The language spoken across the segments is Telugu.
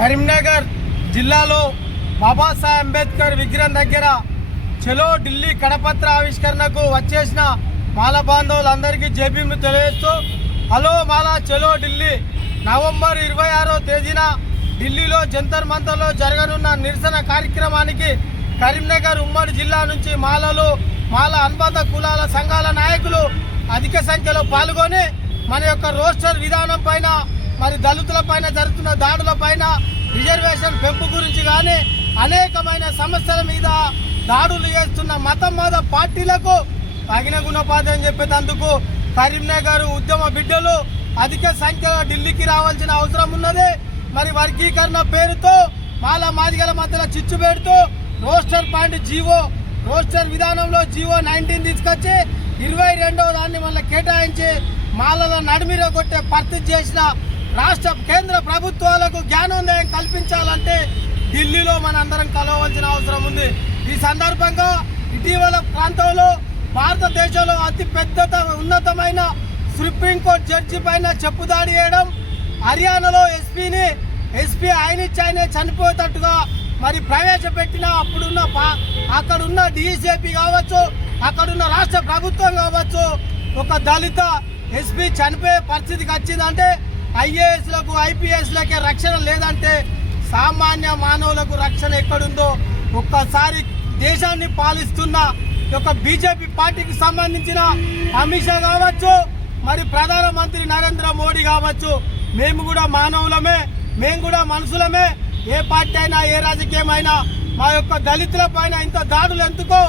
కరీంనగర్ జిల్లాలో బాబాసాహెబ్ అంబేద్కర్ విగ్రహం దగ్గర చలో ఢిల్లీ కడపత్ర ఆవిష్కరణకు వచ్చేసిన మాల బాంధవులందరికీ జేబీలు తెలియజేస్తూ హలో మాలా చలో ఢిల్లీ. నవంబర్ ఇరవై ఆరో తేదీన ఢిల్లీలో జంతర్ మంతర్లో జరగనున్న నిరసన కార్యక్రమానికి కరీంనగర్ ఉమ్మడి జిల్లా నుంచి మాలలు మాల అనుబంధ కులాల సంఘాల నాయకులు అధిక సంఖ్యలో పాల్గొని మన యొక్క రోస్టర్ విధానం పైన మరి దళితుల పైన జరుగుతున్న దాడుల పైన రిజర్వేషన్ పెంపు గురించి కానీ అనేకమైన సమస్యల మీద దాడులు చేస్తున్న మతం మత పార్టీలకు తగిన గుణపాఠం చెప్పేటందుకు కరీంనగర్ ఉద్యమ బిడ్డలు అధిక సంఖ్యలో ఢిల్లీకి రావాల్సిన అవసరం ఉన్నది. మరి వర్గీకరణ పేరుతో మాల మాదిగల మధ్యలో చిచ్చు పెడుతూ roster point G O roster విధానంలో జీవో నైన్టీన్ తీసుకొచ్చి ఇరవై రెండవ దాన్ని మళ్ళీ కేటాయించి మాలలో నడిమిర కొట్టే పరిస్థితి చేసిన రాష్ట్ర కేంద్ర ప్రభుత్వాలకు జ్ఞానోదయం కల్పించాలంటే ఢిల్లీలో మనందరం కలవలసిన అవసరం ఉంది. ఈ సందర్భంగా ఇటీవల ప్రాంతంలో భారతదేశంలో అతి పెద్ద ఉన్నతమైన సుప్రీంకోర్టు జడ్జి పైన చెప్పుదాడి చేయడం హర్యానాలో ఎస్పీని ఎస్పీ ఆయన ఆయనే చనిపోయేటట్టుగా మరి ప్రవేశపెట్టిన అప్పుడున్న అక్కడున్న డీజేపీ కావచ్చు అక్కడున్న రాష్ట్ర ప్రభుత్వం కావచ్చు ఒక దళిత ఎస్పీ చనిపోయే పరిస్థితికి వచ్చిందంటే ఐఏఎస్లకు ఐపీఎస్లకే రక్షణ లేదంటే సామాన్య మానవులకు రక్షణ ఎక్కడుందో ఒక్కసారి దేశాన్ని పాలిస్తున్న యొక్క బీజేపీ పార్టీకి సంబంధించిన అమిత్ షా కావచ్చు మరి ప్రధానమంత్రి నరేంద్ర మోడీ కావచ్చు మేము కూడా మానవులమే మేము కూడా మనుషులమే ఏ పార్టీ అయినా ఏ రాజకీయమైనా మా యొక్క దళితుల పైన ఇంత దాడులు ఎందుకో?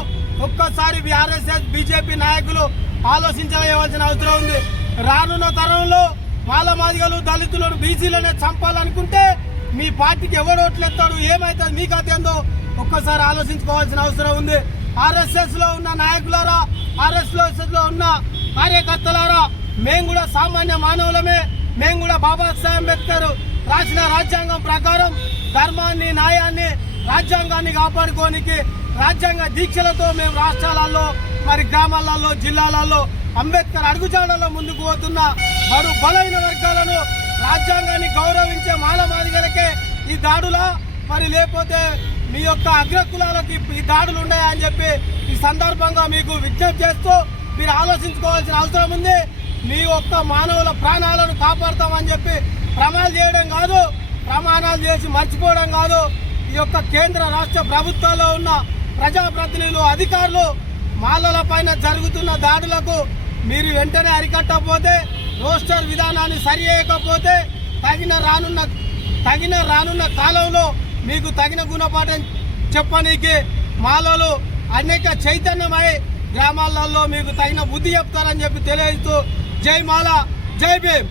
ఒక్కసారి ఆర్ఎస్ఎస్ బీజేపీ నాయకులు ఆలోచించవలసిన అవసరం ఉంది. రానున్న తరంలో మాల మాదిగలు దళితులను బీసీలనే చంపాలనుకుంటే మీ పార్టీకి ఎవడు ఓట్లేస్తాడు ఏమైతుంది? మీకు ఏందో ఒక్కసారి ఆలోచించుకోవాల్సిన అవసరం ఉంది. ఆర్ఎస్ఎస్లో ఉన్న నాయకులారా ఆర్ఎస్ఎస్లో ఉన్న కార్యకర్తలారా మేము కూడా సామాన్య మానవులమే. మేము కూడా బాబాసాహెబ్ అంబేద్కర్ రాసిన రాజ్యాంగం ప్రకారం ధర్మాన్ని న్యాయాన్ని రాజ్యాంగాన్ని కాపాడుకోనికి రాజ్యాంగ దీక్షలతో మేము రాష్ట్రాలలో మరి గ్రామాలలో జిల్లాలలో అంబేద్కర్ అడుగుజాడలో ముందుకు పోతున్న మరో బలైన వర్గాలను రాజ్యాంగాన్ని గౌరవించే మాల మాదిగలకే ఈ దాడులా? మరి లేకపోతే మీ యొక్క అగ్రకులాలకు ఈ- ఈ దాడులు ఉన్నాయని చెప్పి ఈ సందర్భంగా మీకు విజ్ఞప్తి చేస్తూ మీరు ఆలోచించుకోవాల్సిన అవసరం ఉంది. మీ యొక్క మానవుల ప్రాణాలను కాపాడతామని చెప్పి ప్రమాణాలు చేయడం కాదు ప్రమాణాలు చేసి మర్చిపోవడం కాదు. ఈ యొక్క కేంద్ర రాష్ట్ర ప్రభుత్వాల్లో ఉన్న ప్రజాప్రతినిధులు అధికారులు మాలల పైన జరుగుతున్న దాడులకు మీరు వెంటనే అరికట్టకపోతే రోస్టర్ విధానాన్ని సరి చేయకపోతే తగిన రానున్న తగిన రానున్న కాలంలో మీకు తగిన గుణపాఠం చెప్పనీకి మాలలు అనేక చైతన్యమై గ్రామాలలో మీకు తగిన బుద్ధి చెప్తారని చెప్పి తెలియజేస్తూ జై మాల జై భీమ్.